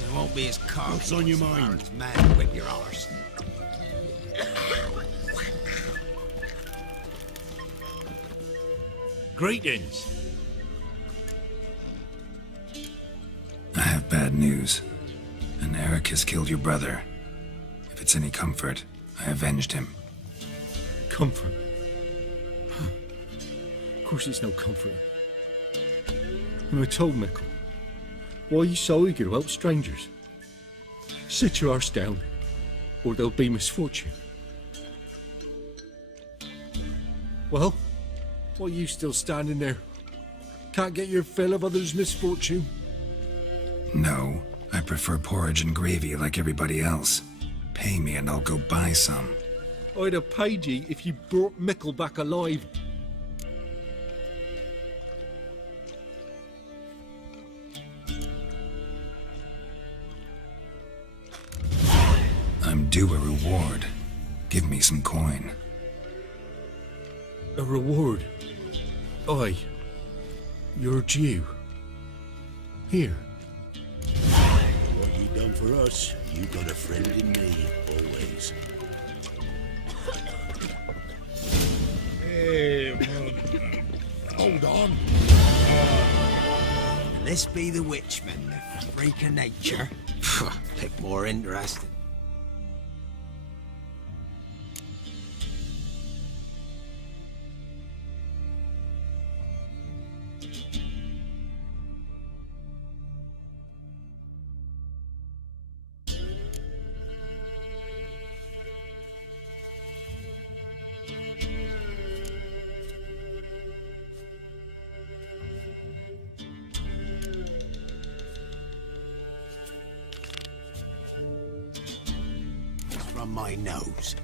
There won't be as cocky. What's on your mind? As mad with your arse. Greetings. I have bad news. An Eric has killed your brother. If it's any comfort, I avenged him. Comfort? Of course it's no comfort. And I told Mickle, why are you so eager to help strangers? Sit your arse down, or there'll be misfortune. Well, why are you still standing there? Can't get your fill of others' misfortune? No, I prefer porridge and gravy like everybody else. Pay me and I'll go buy some. I'd have paid ye if you brought Mickle back alive. I'm due a reward. Give me some coin. A reward? Aye. You're due. Here. What you done for us, you got a friend in me, always. Hey, hold on. This be the witchman, the freak of nature. Pick more interesting. on my nose.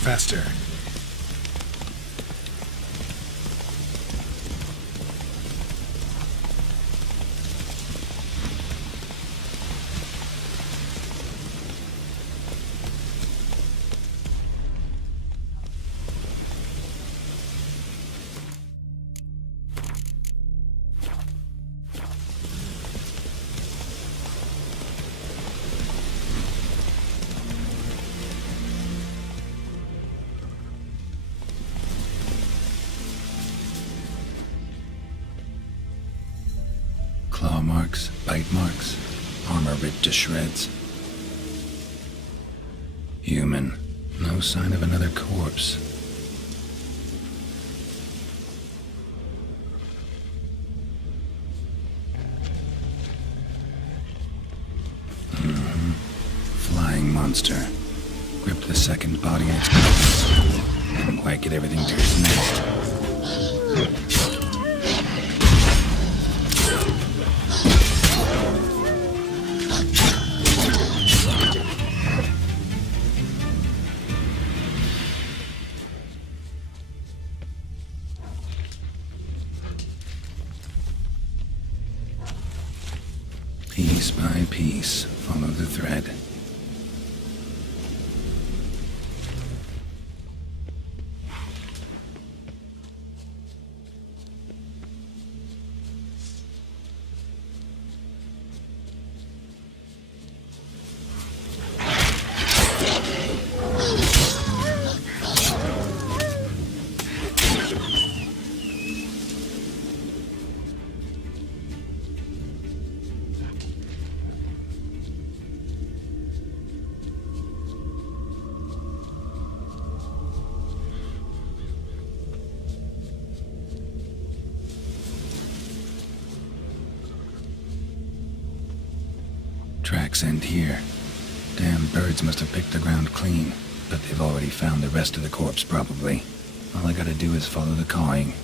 Faster. Claw marks, bite marks, armor ripped to shreds. Human. No sign of another corpse. Flying monster. Grip the second body in its claws and whack at everything to its nest. Piece by piece, follow the thread. Tracks end here. Damn birds must have picked the ground clean, but they've already found the rest of the corpse, probably. All I gotta do is follow the cawing.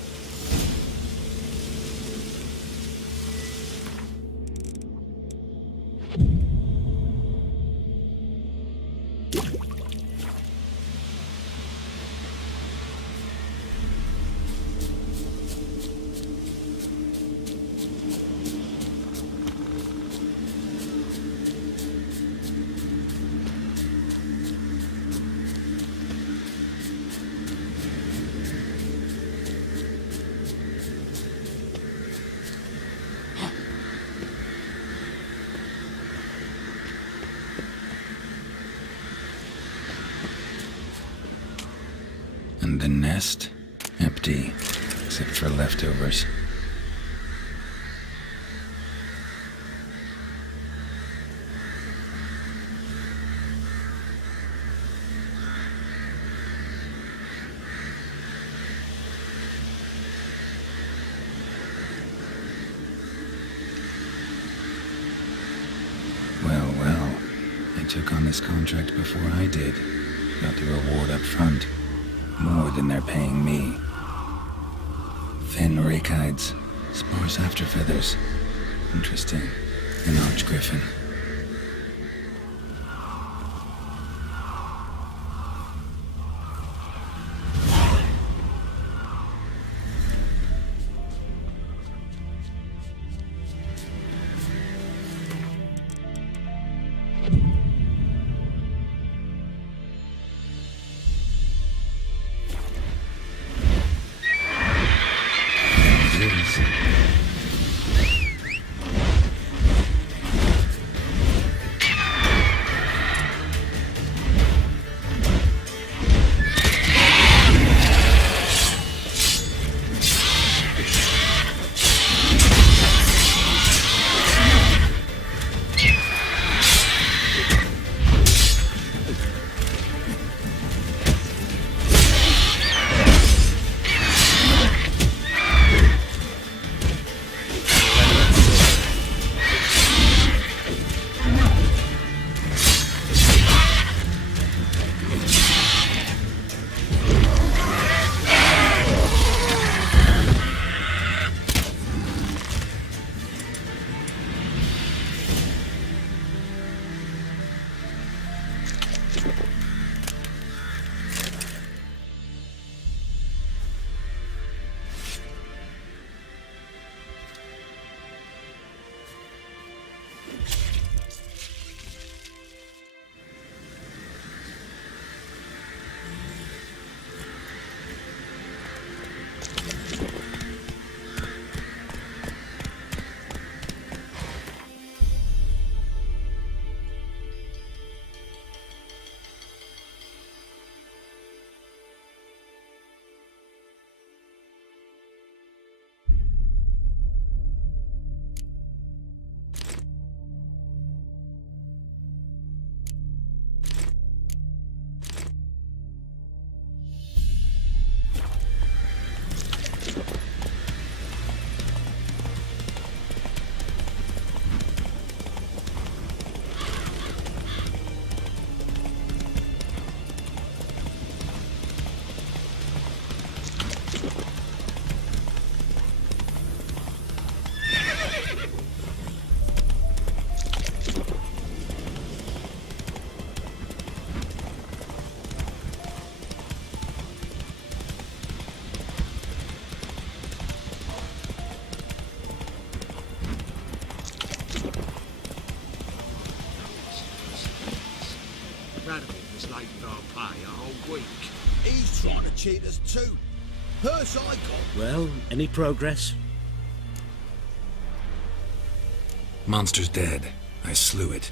And the nest? Empty, except for leftovers. Well, they took on this contract before I did. Got the reward up front. More than they're paying me. Thin rake hides, sparse after feathers. Interesting. An arch griffin. like they'll pay a whole week. He's trying to cheat us too. Purse I got. Well, any progress? Monster's dead. I slew it.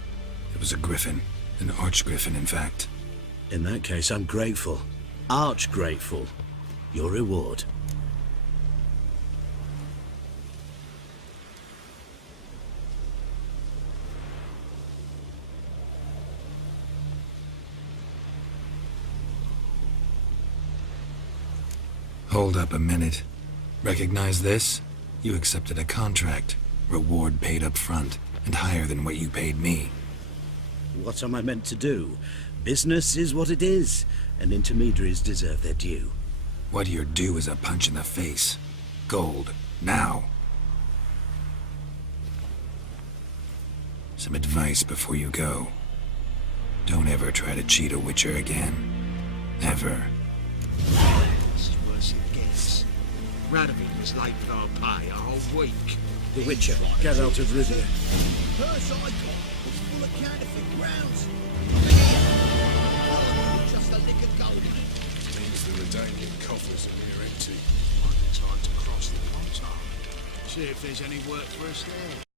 It was a griffin. An arch-griffin, in fact. In that case, I'm grateful. Arch-grateful. Your reward. Hold up a minute. Recognize this? You accepted a contract. Reward paid up front, and higher than what you paid me. What am I meant to do? Business is what it is, and intermediaries deserve their due. What you're due is a punch in the face. Gold. Now. Some advice before you go. Don't ever try to cheat a witcher again. Ever. It's worse it gets. Radovid was like they'll pay a whole week. The Witcher, Geralt de Rivia. Purse I got was full of counterfeit grounds. Just a lick of gold in it. Means the redangling coffers are near empty. Might be time to cross the pond. See if there's any work for us there.